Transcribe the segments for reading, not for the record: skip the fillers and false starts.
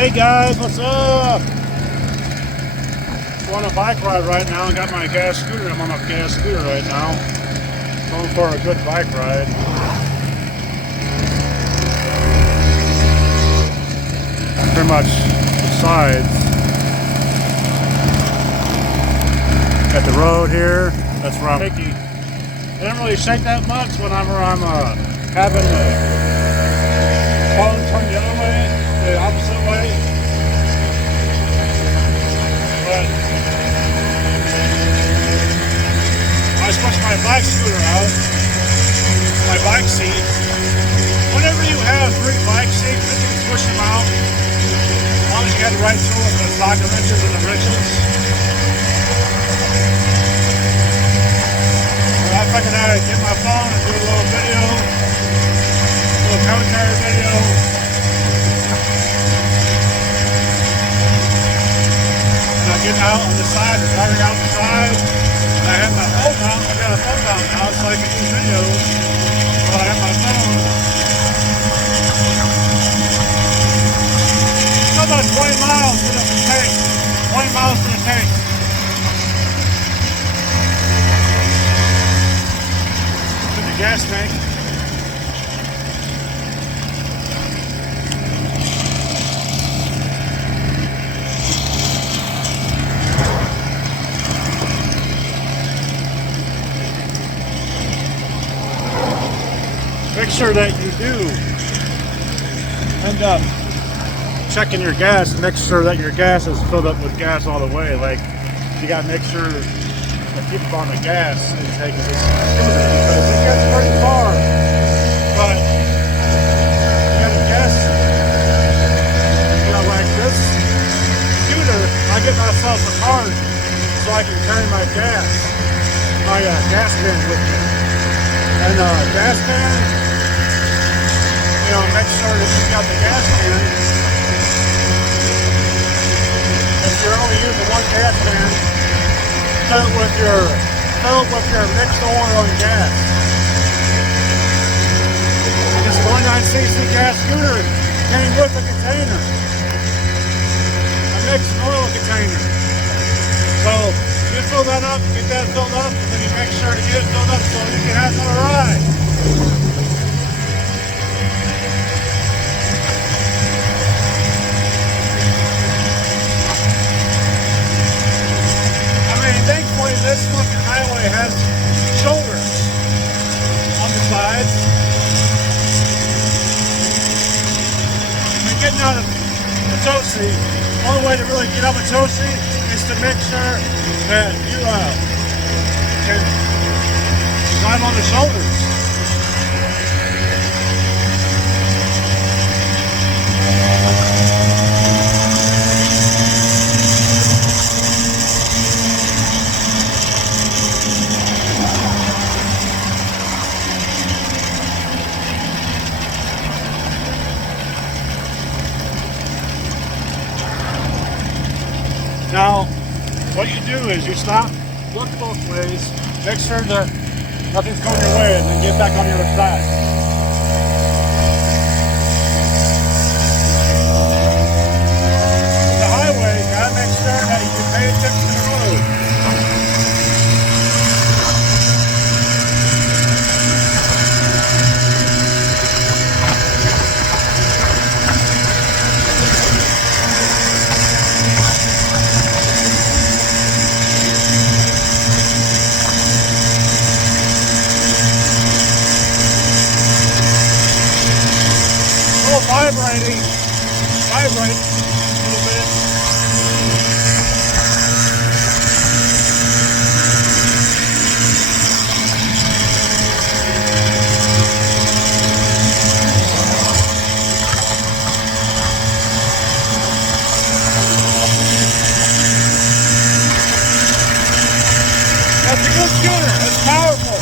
Hey guys, what's up? I'm on a bike ride right now. I got my gas scooter. I'm on a gas scooter right now. Going for a good bike ride. Pretty much the sides. Got the road here. That's where I'm shaky. I don't really shake that much whenever I'm having the phone turn the other way, the opposite way. But I switch my bike scooter out, my bike seat. Whenever you have 3 bike seats, you can switch them out. As long as you got the right tool with the socket wrenches and the wrenches. I figured I'd get my phone and do a little video, a little commentary video. And I'm getting out on the side, driving out the side. And I have my phone out. I got a phone out now so I can do videos while I have my phone. It's about 20 miles to the tank. 20 miles to the tank. Gas tank. Make sure that you do end up checking your gas. Make sure that your gas is filled up with gas all the way. Like, you gotta make sure to keep on the gas intake of this scooter because it gets pretty far. But you got a gas, like this scooter, I get myself a card so I can carry my gas can with me. And gas can, make sure that you've got the gas can. If you're only using one gas can, fill it with your mixed oil and gas. This 49cc gas scooter came with a container, a mixed oil container. So you fill that up, get that filled up, and then you make sure to get it filled up so you can have another ride. Thankfully, this fucking highway has shoulders on the sides. And getting out of Potosi, the only way to really get out of Potosi is to make sure that you can drive on the shoulders. Now, what you do is you stop, look both ways, make sure that nothing's going your way, and then get back on your side. The highway, you gotta make sure that you pay attention to the road. Vibrate a little bit. That's a good scooter. It's powerful.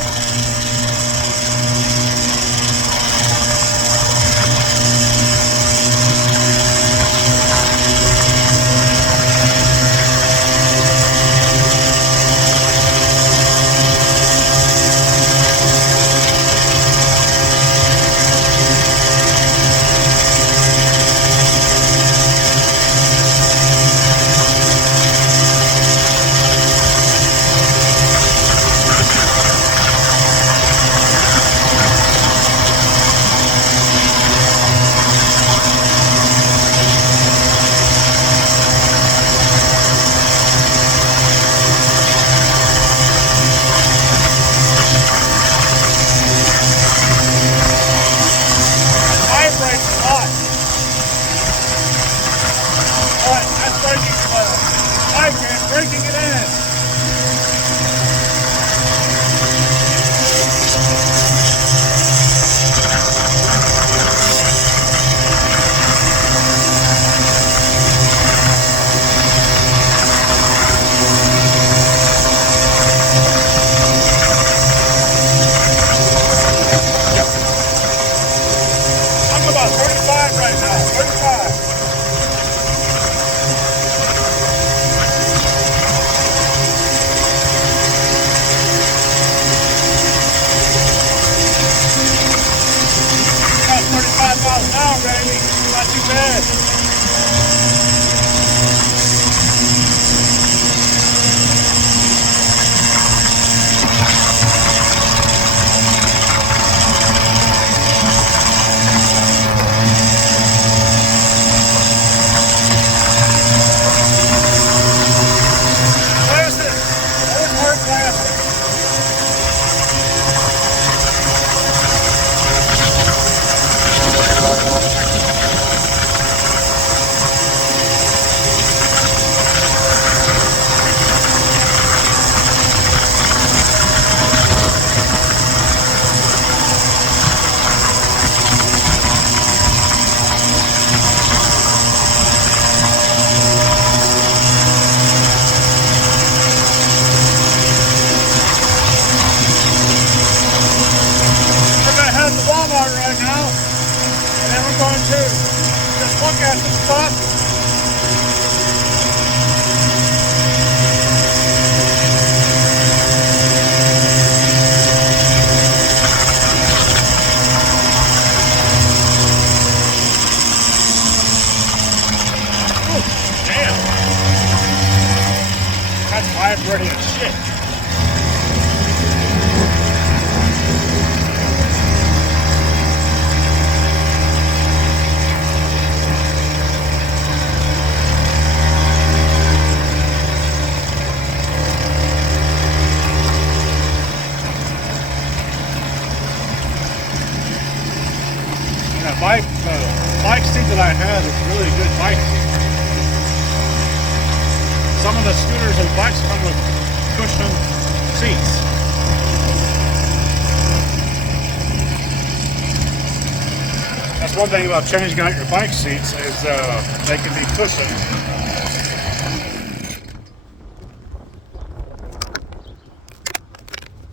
Look at the stuff. Damn. That's vibrating as shit. And that bike seat that I had is really good bike seat. Some of the scooters and bikes come with cushion seats. That's one thing about changing out your bike seats is they can be cushioned.